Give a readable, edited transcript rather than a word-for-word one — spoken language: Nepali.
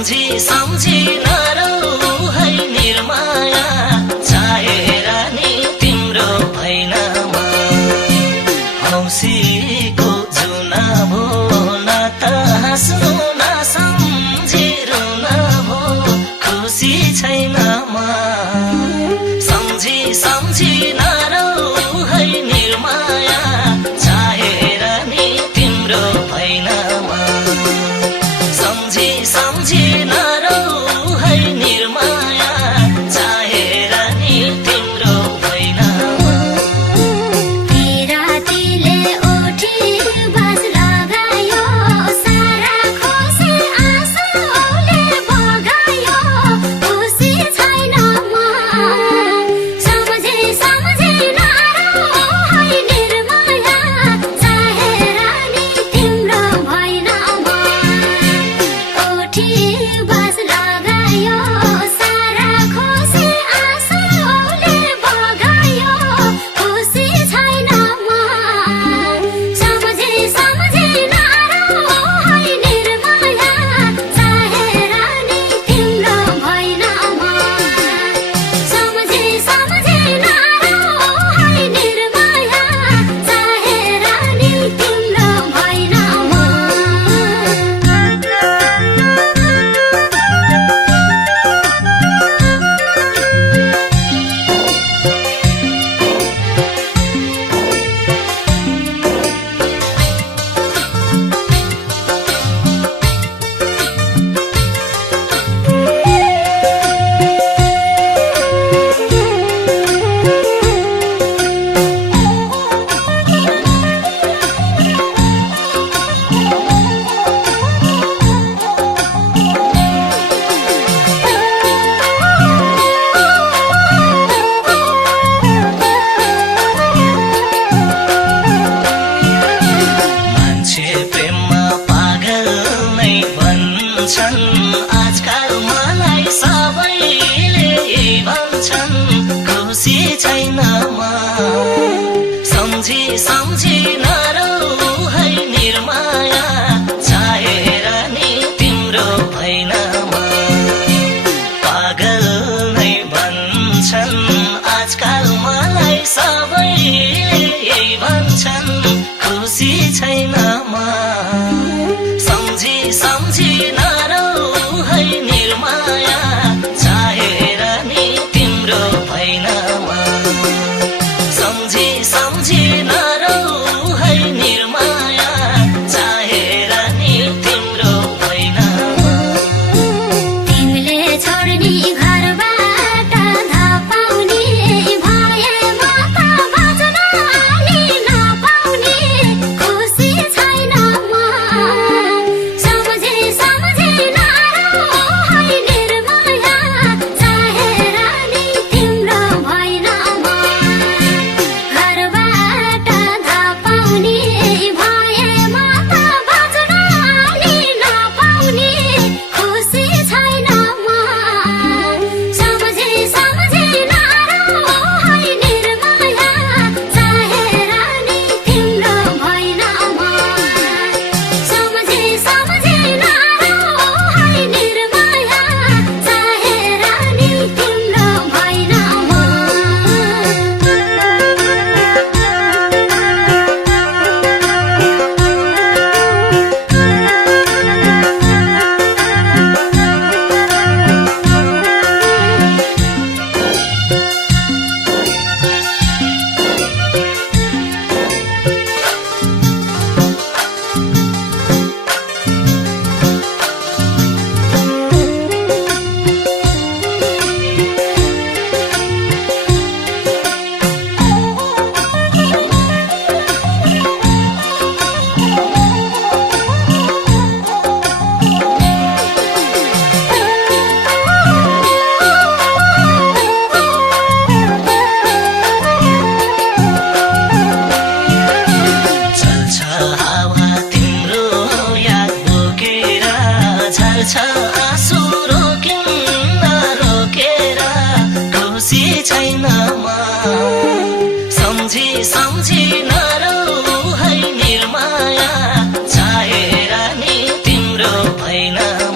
सम्झी सम्झी नरौ है निर्माया चाहेर नि तिम्रो भैनामा औँसीको जुना भो न त हाँस्नु न सम्झी रुन भो खुसी छैन म सम्झी सम्झी नरौ है निर्माया चाहेर नि तिम्रो भैनामा सम्झी सम्झी नरौ है निर्माया चाहेर नि तिम्रो भैनामा रातिले उठी बास लगायो सारा खुसी आँसुले बगायो खुसी छैन म सम्झी सम्झी नरौ है निर्माया चाहेर नि तिम्रो भैनामा उठी बास लगायो सारा खुसी आँसुले बगायो खुसी छैन म सम्झी सम्झी नरौ है निर्माया चाहेर नि तिम्रो भैनामा सम्झी सम्झी नरौ है निर्माया चाहेर नि तिम्रो भैनामा मान्छे प्रेममा पागल नै भन्छन् आजकल मलाई सबैले यही भन्छन् खुसी छैन म सम्झी सम्झी नरौ है निर्माया चाहेर नि तिम्रो भैनामा पागल नै भन्छन् आजकल मलाई सबैले यही भन्छन् खुसी छैन म सम्झी सम्झी नरौ है निर्माया चाहेर नि तिम्रो भैनामा सम्झी सम्झी नरौ है निर्माया चाहेर नि तिम्रो भैनामा तिमीले छोड्नी घरबाट धपाउने भए म त बाँच्न अलि नपाउने खुसी छैन म सम्झी सम्झी नरौ है निर्माया चाहेर नि तिम्रो भैनामा घरबाट धपाउने भए म त बाँच्न अलि नपाउने खुसी छैन म सम्झी सम्झी नरौ है निर्माया चाहेर नि तिम्रो भैनामा सम्झी सम्झी नरौ है निर्माया चाहेर नि तिम्रो भैनामा चल्छ हावा तिम्रो याद बोकेर झर्छ आँसु रोकिन्न रोकेर खुसी छैन म सम्झी सम्झी नरौ है निर्माया चाहेर नि तिम्रो भैनामा